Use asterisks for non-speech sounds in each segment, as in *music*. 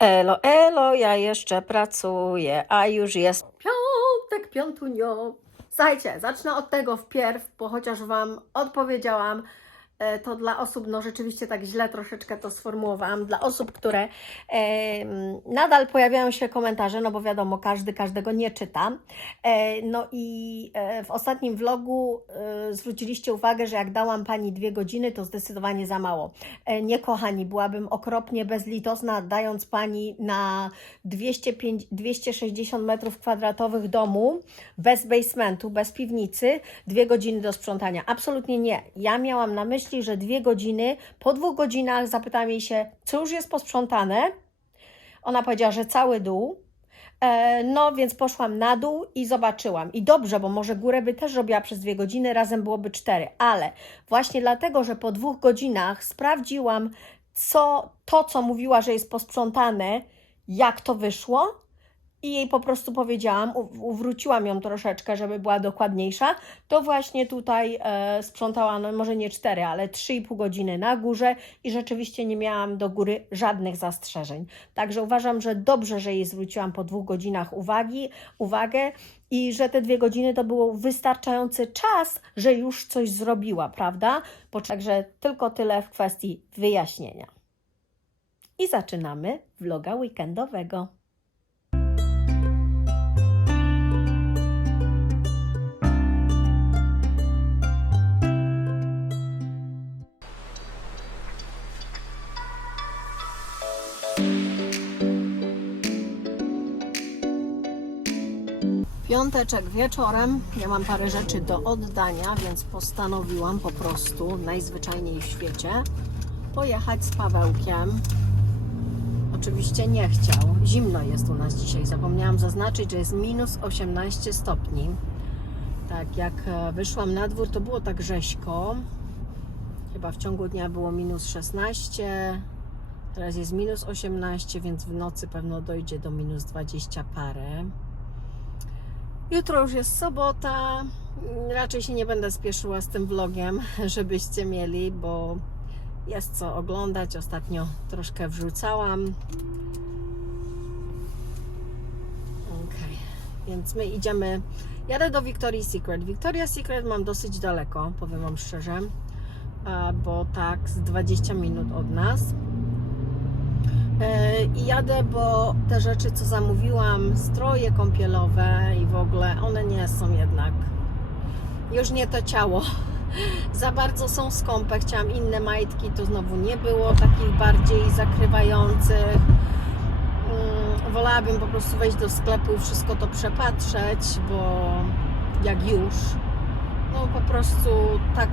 Elo, elo, ja jeszcze pracuję, a już jest piątek, piątunio. Słuchajcie, zacznę od tego wpierw, bo chociaż Wam odpowiedziałam, to dla osób, no rzeczywiście tak źle troszeczkę to sformułowałam, dla osób, które e, nadal pojawiają się komentarze, no bo wiadomo, każdy każdego nie czyta. E, no i e, w ostatnim vlogu e, zwróciliście uwagę, że jak dałam Pani dwie godziny, to zdecydowanie za mało. E, Nie, kochani, byłabym okropnie bezlitosna, dając Pani na 205, 260 metrów kwadratowych domu, bez basementu, bez piwnicy, dwie godziny do sprzątania. Absolutnie nie. Ja miałam na myśli, że dwie godziny, po dwóch godzinach zapytałam jej się, co już jest posprzątane. Ona powiedziała, że cały dół. E, No, więc poszłam na dół i zobaczyłam. I dobrze, bo może górę by też robiła przez dwie godziny, razem byłoby cztery. Ale właśnie dlatego, że po dwóch godzinach sprawdziłam, co to, co mówiła, że jest posprzątane, jak to wyszło. I jej po prostu powiedziałam, uwróciłam ją troszeczkę, żeby była dokładniejsza. To właśnie tutaj e, sprzątała, no może nie cztery, ale trzy i pół godziny na górze i rzeczywiście nie miałam do góry żadnych zastrzeżeń. Także uważam, że dobrze, że jej zwróciłam po dwóch godzinach uwagi, uwagę i że te dwie godziny to był wystarczający czas, że już coś zrobiła, prawda? Także tylko tyle w kwestii wyjaśnienia. I zaczynamy vloga weekendowego. Piąteczek wieczorem. Ja mam parę rzeczy do oddania, więc postanowiłam po prostu najzwyczajniej w świecie pojechać z Pawełkiem. Oczywiście nie chciał. Zimno jest u nas dzisiaj. Zapomniałam zaznaczyć, że jest minus 18 stopni. Tak, jak e, wyszłam na dwór, to było tak rzeźko. Chyba w ciągu dnia było minus 16. Teraz jest minus 18, więc w nocy pewno dojdzie do minus 20 parę. Jutro już jest sobota. Raczej się nie będę spieszyła z tym vlogiem, *laughs* żebyście mieli, bo jest co oglądać. Ostatnio troszkę wrzucałam. Okej, więc my idziemy. Jadę do Victoria's Secret. Victoria's Secret mam dosyć daleko, powiem Wam szczerze, bo tak z 20 minut od nas. E, I jadę, bo te rzeczy, co zamówiłam, stroje kąpielowe i w ogóle, one nie są jednak. Już nie to ciało. *laughs* Za bardzo są skąpe. Chciałam inne majtki, to znowu nie było takich bardziej zakrywających. Mm, Wolałabym po prostu wejść do sklepu i wszystko to przepatrzeć, bo jak już, no po prostu tak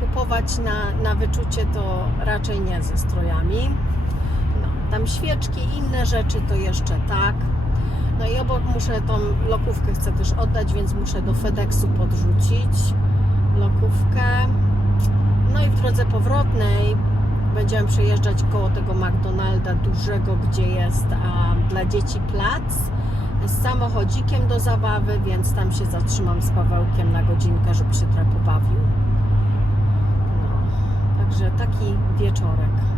kupować na, na wyczucie to raczej nie ze strojami. Tam świeczki, inne rzeczy to jeszcze tak. No i obok muszę tą lokówkę chcę też oddać, więc muszę do FedExu podrzucić lokówkę. No i w drodze powrotnej będziemy przejeżdżać koło tego McDonalda dużego, gdzie jest a, dla dzieci plac z samochodzikiem do zabawy, więc tam się zatrzymam z Pawełkiem na godzinkę, żeby się trochę pobawił. No, także taki wieczorek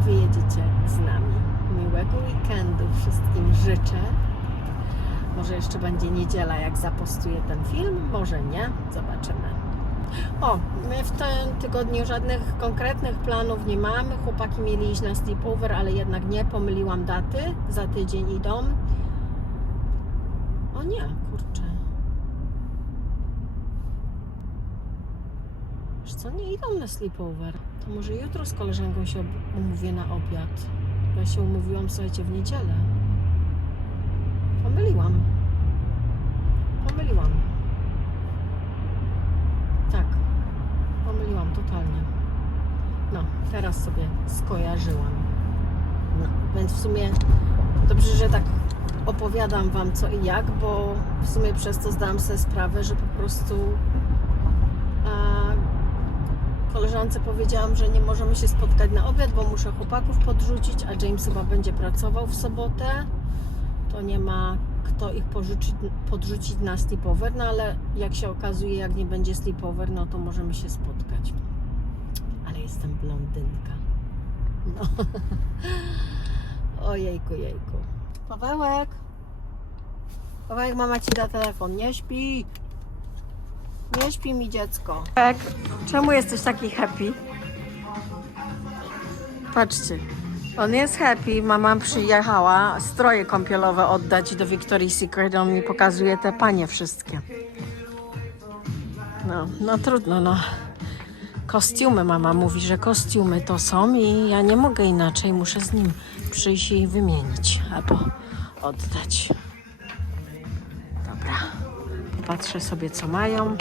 a wy jedziecie z nami. Miłego weekendu wszystkim życzę. Może jeszcze będzie niedziela, jak zapostuję ten film, może nie, zobaczymy. O, my w tym tygodniu żadnych konkretnych planów nie mamy. Chłopaki mieli iść na sleepover, ale jednak nie, pomyliłam daty. Za tydzień idą. O nie, kurczę. Wiesz co, nie idą na sleepover. To może jutro z koleżanką się umówię na obiad. Ja się umówiłam, słuchajcie, w niedzielę. Pomyliłam. Pomyliłam. Tak. Pomyliłam totalnie. No, teraz sobie skojarzyłam. No, więc w sumie dobrze, że tak opowiadam Wam co i jak, bo w sumie przez to zdałam sobie sprawę, że po prostu koleżance powiedziałam, że nie możemy się spotkać na obiad, bo muszę chłopaków podrzucić, a James chyba będzie pracował w sobotę. To nie ma kto ich pożyczyć, podrzucić na sleepover, no ale jak się okazuje, jak nie będzie sleepover, no to możemy się spotkać. Ale jestem blondynka. No. *laughs* Ojejku, jejku. Pawełek. Pawełek, mama ci da telefon. Nie śpi. Nie śpi mi dziecko. Tak. Czemu jesteś taki happy? Patrzcie. On jest happy. Mama przyjechała stroje kąpielowe oddać do Victoria's Secret. On mi pokazuje te panie wszystkie. No, no trudno, no. Kostiumy, mama mówi, że kostiumy to są i ja nie mogę inaczej. Muszę z nim przyjść i wymienić albo oddać. Dobra. Popatrzę sobie, co mają.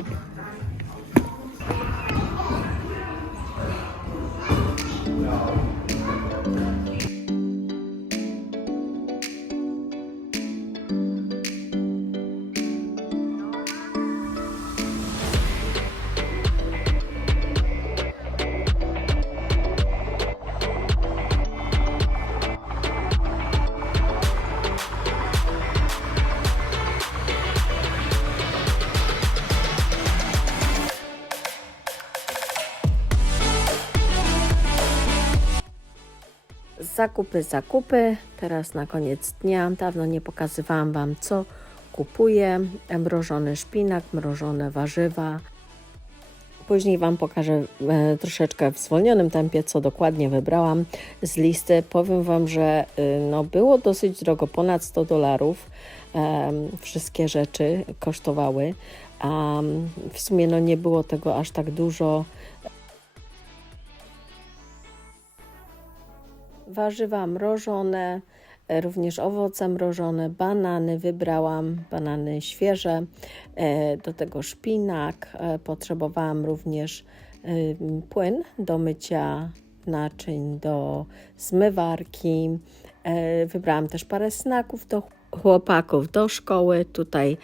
Zakupy, zakupy. Teraz na koniec dnia. Dawno nie pokazywałam Wam, co kupuję. Mrożony szpinak, mrożone warzywa. Później Wam pokażę e, troszeczkę w zwolnionym tempie, co dokładnie wybrałam z listy. Powiem Wam, że y, no, było dosyć drogo, ponad 100 dolarów. Em, wszystkie rzeczy kosztowały. A w sumie no, nie było tego aż tak dużo. Warzywa mrożone, e, również owoce mrożone, banany wybrałam, banany świeże, e, do tego szpinak. e, Potrzebowałam również płyn do mycia naczyń, do zmywarki. Wybrałam też parę snaków do chłopaków do szkoły. Tutaj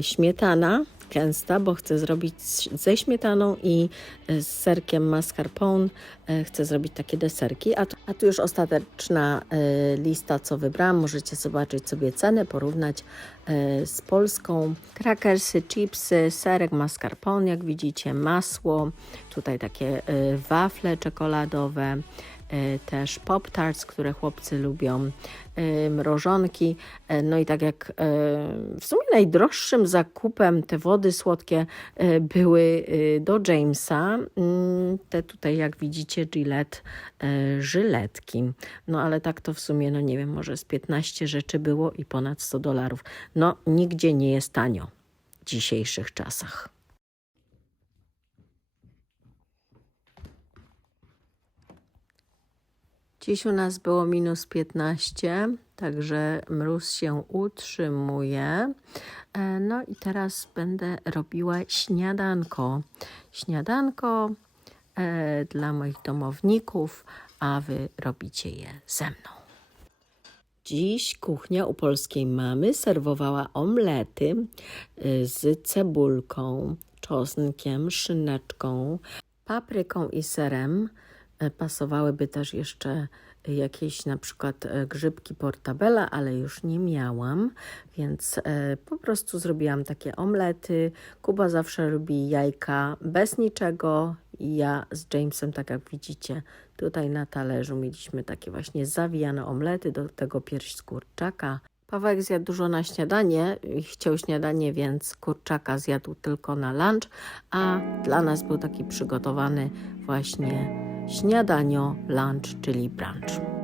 śmietana gęsta, bo chcę zrobić ze śmietaną i e, z serkiem mascarpone. E, Chcę zrobić takie deserki. A tu, a tu już ostateczna e, lista, co wybrałam. Możecie zobaczyć sobie cenę, porównać z polską. Krakersy, chipsy, serek mascarpone, jak widzicie, masło. Tutaj takie wafle czekoladowe też Pop-Tarts, które chłopcy lubią, e, mrożonki. E, No i tak jak w sumie najdroższym zakupem te wody słodkie były do Jamesa. Mm, Te tutaj, jak widzicie, Gillette żyletki. No ale tak to w sumie, no nie wiem, może z 15 rzeczy było i ponad 100 dolarów. No nigdzie nie jest tanio w dzisiejszych czasach. Dziś u nas było minus 15, także mróz się utrzymuje. E, No i teraz będę robiła śniadanko. Śniadanko e, dla moich domowników, a wy robicie je ze mną. Dziś kuchnia u polskiej mamy serwowała omlety y, z cebulką, czosnkiem, szyneczką, papryką i serem. E, Pasowałyby też jeszcze jakieś na przykład e, grzybki portabella, ale już nie miałam, więc e, po prostu zrobiłam takie omlety. Kuba zawsze lubi jajka bez niczego. Ja z Jamesem, tak jak widzicie, tutaj na talerzu mieliśmy takie właśnie zawijane omlety, do tego pierś z kurczaka. Pawełek zjadł dużo na śniadanie i chciał śniadanie, więc kurczaka zjadł tylko na lunch, a dla nas był taki przygotowany właśnie śniadanio, lunch, czyli brunch.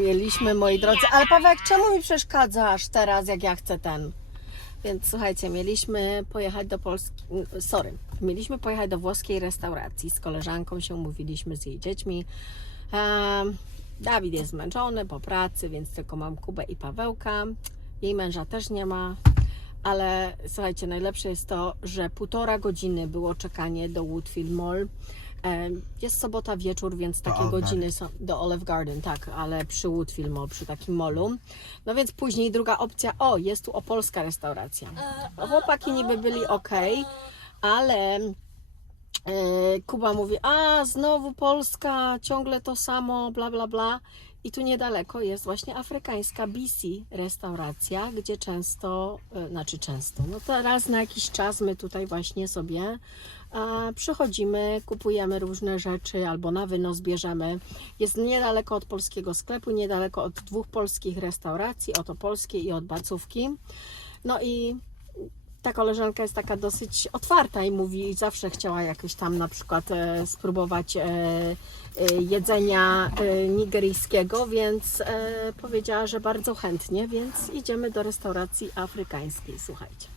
Mieliśmy, moi drodzy. Ale Pawełek, czemu mi przeszkadzasz teraz, jak ja chcę ten Więc słuchajcie, mieliśmy pojechać do Polski, sorry, mieliśmy pojechać do włoskiej restauracji. Z koleżanką się umówiliśmy z jej dziećmi. Em, Dawid jest zmęczony po pracy, więc tylko mam Kubę i Pawełka. Jej męża też nie ma. Ale słuchajcie, najlepsze jest to, że półtora godziny było czekanie do Woodfield Mall. Jest sobota wieczór, więc takie Olive godziny są do Olive Garden, tak, ale przy Woodfield Mall, przy takim molu. No więc później druga opcja, o, jest tu opolska restauracja. No, chłopaki niby byli ok, ale e, Kuba mówi, a znowu Polska, ciągle to samo, bla bla bla. I tu niedaleko jest właśnie afrykańska BC restauracja, gdzie często, e, znaczy często, no to raz na jakiś czas my tutaj właśnie sobie przychodzimy, kupujemy różne rzeczy albo na wynos bierzemy. Jest niedaleko od polskiego sklepu, niedaleko od dwóch polskich restauracji, od opolskiej i od bacówki. No i ta koleżanka jest taka dosyć otwarta i mówi, zawsze chciała jakoś tam na przykład e, spróbować e, e, jedzenia e, nigeryjskiego, więc e, powiedziała, że bardzo chętnie, więc idziemy do restauracji afrykańskiej, słuchajcie.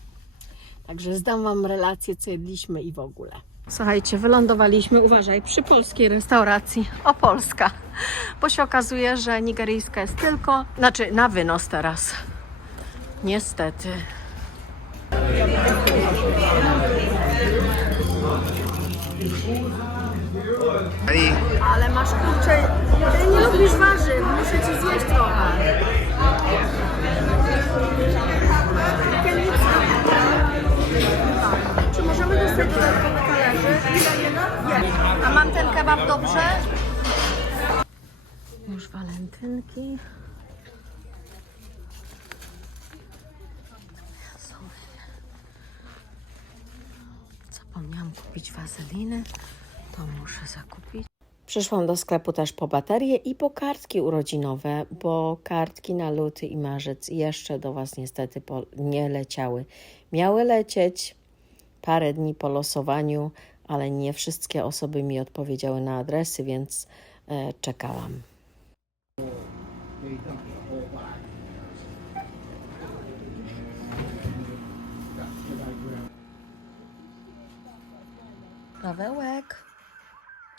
Także zdam Wam relację, co jedliśmy i w ogóle. Słuchajcie, wylądowaliśmy, uważaj, przy polskiej restauracji. O, Polska. Bo się okazuje, że nigeryjska jest tylko, znaczy na wynos teraz. Niestety. Ale masz kurczę, ty nie lubisz warzyw, muszę ci zjeść trochę. Czy możemy dostać dodatkowe talerze? Nie. A mam ten kebab dobrze? Już walentynki. Zapomniałam kupić wazeliny, to muszę zakupić. Przyszłam do sklepu też po baterie i po kartki urodzinowe, bo kartki na luty i marzec jeszcze do Was niestety nie leciały. Miały lecieć parę dni po losowaniu, ale nie wszystkie osoby mi odpowiedziały na adresy, więc e, czekałam. Pawełek,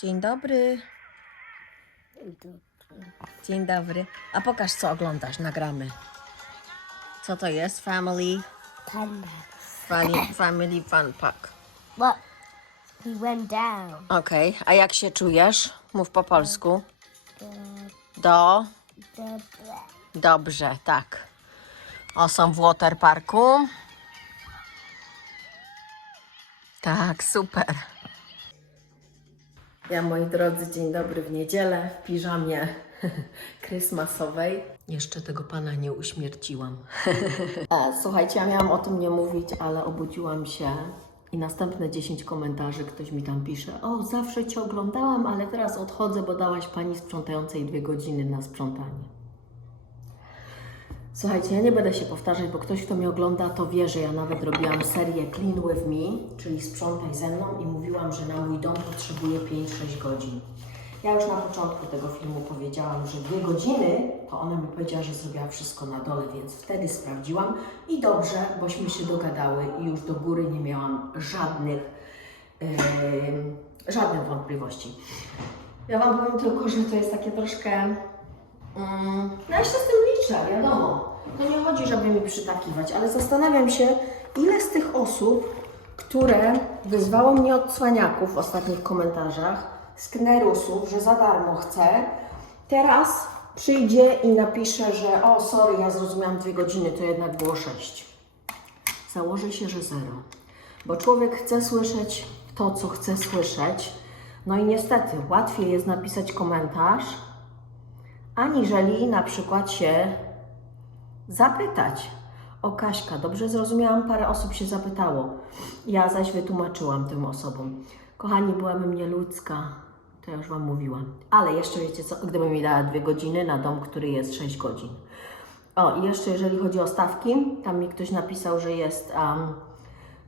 dzień dobry. Dzień dobry. A pokaż, co oglądasz, nagramy. Co to jest? Family. Family, family Fun Pack. Look, he went down. Okej, a jak się czujesz? Mów po polsku. Do. Dobrze, tak. O, są w waterparku. Tak, super. Ja, moi drodzy, dzień dobry w niedzielę w piżamie *laughs* krysmasowej. Jeszcze tego pana nie uśmierciłam. *laughs* E, Słuchajcie, ja miałam o tym nie mówić, ale obudziłam się i następne 10 komentarzy ktoś mi tam pisze: O, zawsze cię oglądałam, ale teraz odchodzę, bo dałaś pani sprzątającej dwie godziny na sprzątanie. Słuchajcie, ja nie będę się powtarzać, bo ktoś, kto mnie ogląda, to wie, że ja nawet robiłam serię Clean With Me, czyli sprzątaj ze mną i mówiłam, że na mój dom potrzebuję 5-6 godzin. Ja już na początku tego filmu powiedziałam, że dwie godziny, to ona mi powiedziała, że zrobiła wszystko na dole, więc wtedy sprawdziłam i dobrze, bośmy się dogadały i już do góry nie miałam żadnych, yy, żadnych wątpliwości. Ja Wam powiem tylko, że to jest takie troszkę No ja się z tym liczę, wiadomo. To nie chodzi, żeby mi przytakiwać, ale zastanawiam się, ile z tych osób, które wyzwało mnie od cwaniaków w ostatnich komentarzach, z knerusów, że za darmo chcę, teraz przyjdzie i napisze, że o, sorry, ja zrozumiałam dwie godziny, to jednak było sześć. Założę się, że zero. Bo człowiek chce słyszeć to, co chce słyszeć. No i niestety, łatwiej jest napisać komentarz, aniżeli na przykład się zapytać. O Kaśka, dobrze zrozumiałam, parę osób się zapytało. Ja zaś wytłumaczyłam tym osobom. Kochani, byłabym nieludzka, to ja już Wam mówiłam. Ale jeszcze wiecie co, gdybym mi dała dwie godziny na dom, który jest 6 godzin. O, i jeszcze jeżeli chodzi o stawki, tam mi ktoś napisał, że jest um,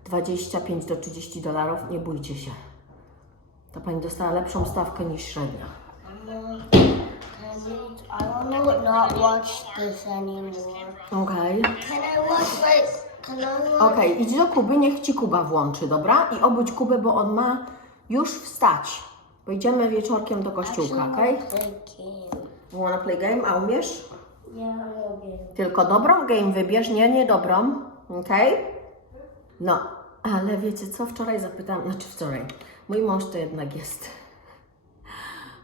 25 do 30 dolarów. Nie bójcie się. Ta Pani dostała lepszą stawkę niż średnia. I want to not watch this anymore. Okej. Can I watch like Okej, idź do Kuby, niech ci Kuba włączy, dobra? I obudź Kubę, bo on ma już wstać. Pójdziemy wieczorkiem do kościółka, okej? You wanna play game? A umiesz? I will be. Tylko dobrą game wybierz, nie, nie dobrą, okej? No, ale wiecie co? Wczoraj zapytałam, znaczy wczoraj, mój mąż to jednak jest.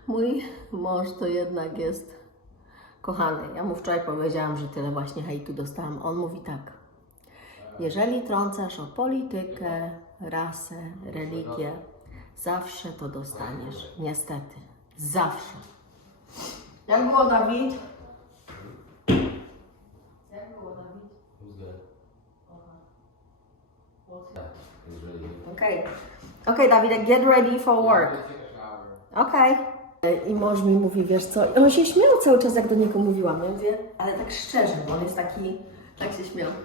Mój mąż to jednak jest kochany. Ja mu wczoraj powiedziałam, że tyle właśnie hejtu dostałam. On mówi tak. Jeżeli trącasz o politykę, rasę, religię, zawsze to dostaniesz. Niestety. Zawsze. Jak było, Dawid? Jak było, Dawid? Okej. Okej, Dawidek, get ready for work. Okej. I mąż mi mówi, wiesz co, I on się śmiał cały czas, jak do niego mówiłam. Ja mówię, ale tak szczerze, bo on jest taki, tak się śmiał. *laughs*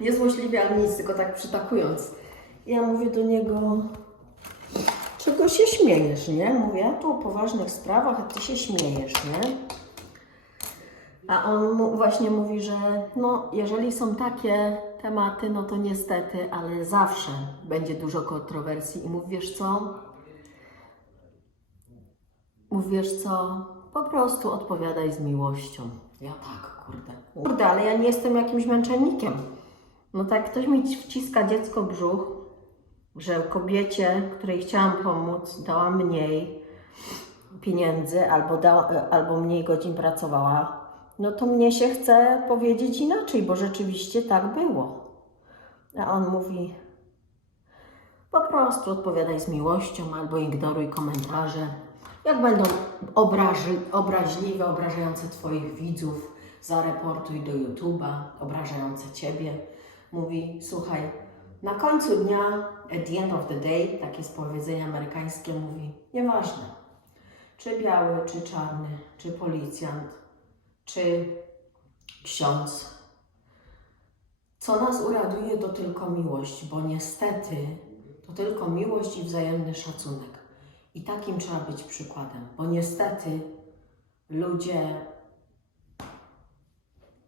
Nie złośliwie ani nic, tylko tak przytakując. Ja mówię do niego, czego się śmiejesz, nie? Mówię, ja tu o poważnych sprawach, a ty się śmiejesz, nie? A on właśnie mówi, że no, jeżeli są takie tematy, no to niestety, ale zawsze będzie dużo kontrowersji. I mówi, wiesz co? Mówi, wiesz co? Po prostu odpowiadaj z miłością. Ja tak, kurde. Kurde, ale ja nie jestem jakimś męczennikiem. No tak, ktoś mi wciska dziecko brzuch, że kobiecie, której chciałam pomóc, dała mniej pieniędzy albo, da, albo mniej godzin pracowała, no to mnie się chce powiedzieć inaczej, bo rzeczywiście tak było. A on mówi, po prostu odpowiadaj z miłością albo ignoruj komentarze. Jak będą obraży, obraźliwe, obrażające Twoich widzów, zareportuj do YouTube'a, obrażające Ciebie. Mówi, słuchaj, na końcu dnia, at the end of the day, takie jest powiedzenie amerykańskie, mówi, nieważne, czy biały, czy czarny, czy policjant, czy ksiądz. Co nas uraduje, to tylko miłość, bo niestety to tylko miłość i wzajemny szacunek. I takim trzeba być przykładem, bo niestety ludzie,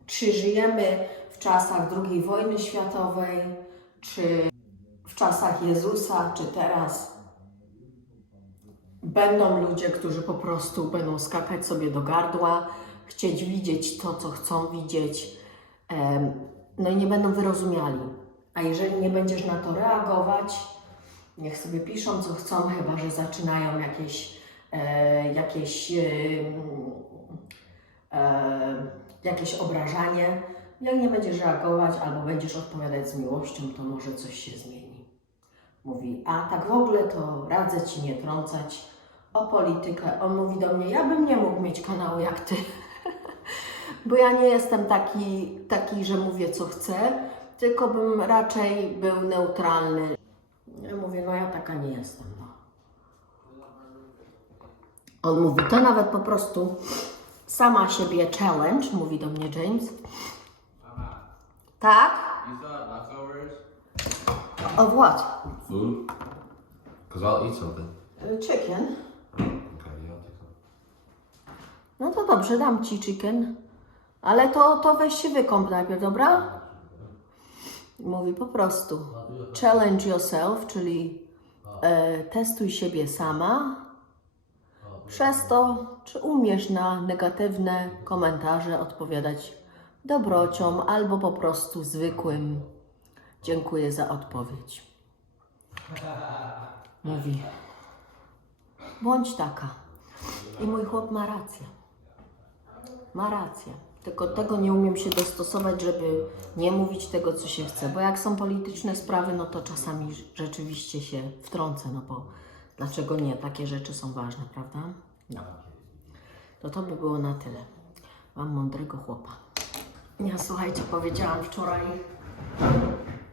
czy żyjemy w czasach II wojny światowej, czy w czasach Jezusa, czy teraz, będą ludzie, którzy po prostu będą skakać sobie do gardła, chcieć widzieć to, co chcą widzieć, no i nie będą wyrozumiali. A jeżeli nie będziesz na to reagować, niech sobie piszą, co chcą, chyba że zaczynają jakieś, e, jakieś, e, e, jakieś obrażanie. Jak nie będziesz reagować albo będziesz odpowiadać z miłością, to może coś się zmieni. Mówi, a tak w ogóle to radzę Ci nie trącać o politykę. On mówi do mnie, ja bym nie mógł mieć kanału jak Ty, *laughs* bo ja nie jestem taki, taki, że mówię co chcę, tylko bym raczej był neutralny. Mówię, no ja taka nie jestem. No. On mówi, to nawet po prostu sama siebie challenge, mówi do mnie James. Tak? Of what? Food? Because I'll eat something. Chicken. Okay, yeah, I'll take some. No to dobrze, dam Ci chicken. Ale to, to weź się wykąp najpierw, dobra? Mówi po prostu challenge yourself, czyli e, testuj siebie sama. Przez to, czy umiesz na negatywne komentarze odpowiadać dobrocią albo po prostu zwykłym dziękuję za odpowiedź. Mówi, bądź taka. I mój chłop ma rację. Ma rację. Tylko tego nie umiem się dostosować, żeby nie mówić tego, co się chce. Bo jak są polityczne sprawy, no to czasami rzeczywiście się wtrącę, no bo dlaczego nie? Takie rzeczy są ważne, prawda? No. To to by było na tyle. Mam mądrego chłopa. Ja słuchajcie, powiedziałam wczoraj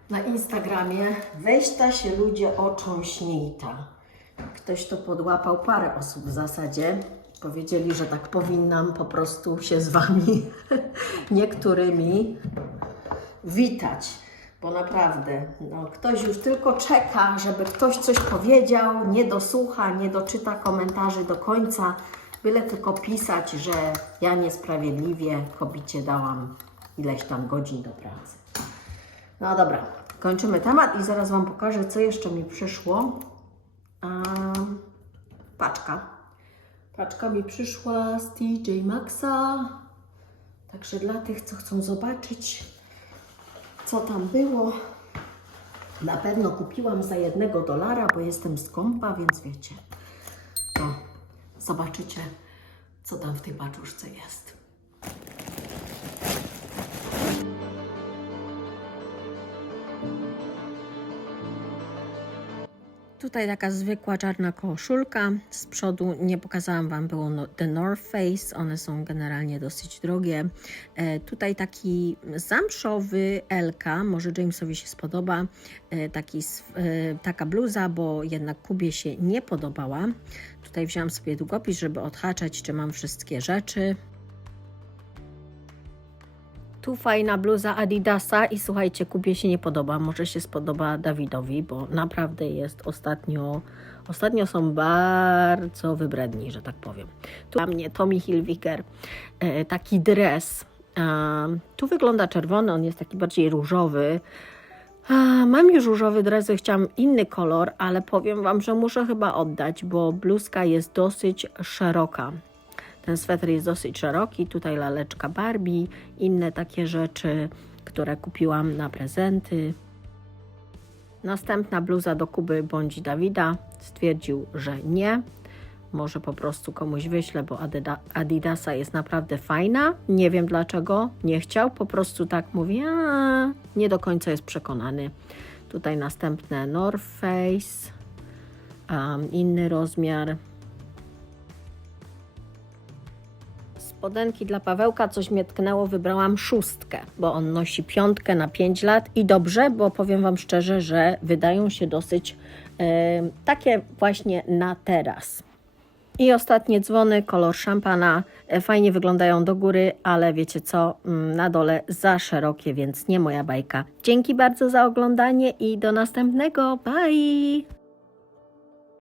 na Instagramie, weź ta się ludzie oczą śnijta. Ktoś to podłapał, parę osób w zasadzie. Powiedzieli, że tak powinnam po prostu się z Wami, *laughs* niektórymi, witać. Bo naprawdę, no, ktoś już tylko czeka, żeby ktoś coś powiedział, nie dosłucha, nie doczyta komentarzy do końca, byle tylko pisać, że ja niesprawiedliwie kobicie dałam ileś tam godzin do pracy. No dobra, kończymy temat i zaraz Wam pokażę, co jeszcze mi przyszło. Paczka. Paczka mi przyszła z TJ Maxa. Także dla tych, co chcą zobaczyć, co tam było, na pewno kupiłam za jednego dolara, bo jestem skąpa, więc wiecie, to zobaczycie, co tam w tej paczuszce jest. Tutaj taka zwykła czarna koszulka. Z przodu nie pokazałam Wam, było no, The North Face. One są generalnie dosyć drogie. E, tutaj taki zamszowy LK, może Jamesowi się spodoba. E, taki, e, taka bluza, bo jednak Kubie się nie podobała. Tutaj wziąłam sobie długopis, żeby odhaczać, czy mam wszystkie rzeczy. Tu fajna bluza Adidasa i słuchajcie, Kubie się nie podoba, może się spodoba Dawidowi, bo naprawdę jest ostatnio, ostatnio są bardzo wybredni, że tak powiem. Tu dla mnie Tommy Hilfiger, e, taki dres, e, tu wygląda czerwony, on jest taki bardziej różowy. A, mam już różowy dres, chciałam inny kolor, ale powiem Wam, że muszę chyba oddać, bo bluzka jest dosyć szeroka. Ten sweter jest dosyć szeroki, tutaj laleczka Barbie, inne takie rzeczy, które kupiłam na prezenty. Następna bluza do Kuby bądź Dawida stwierdził, że nie. Może po prostu komuś wyślę, bo Adida- Adidasa jest naprawdę fajna. Nie wiem dlaczego, nie chciał, po prostu tak mówi, a nie do końca jest przekonany. Tutaj następne North Face, um, inny rozmiar. Spodenki dla Pawełka, coś mnie tknęło, wybrałam szóstkę, bo on nosi piątkę na 5 lat i dobrze, bo powiem Wam szczerze, że wydają się dosyć takie właśnie na teraz. I ostatnie dzwony, kolor szampana, e, fajnie wyglądają do góry, ale wiecie co, Mm, na dole za szerokie, więc nie moja bajka. Dzięki bardzo za oglądanie i do następnego, bye!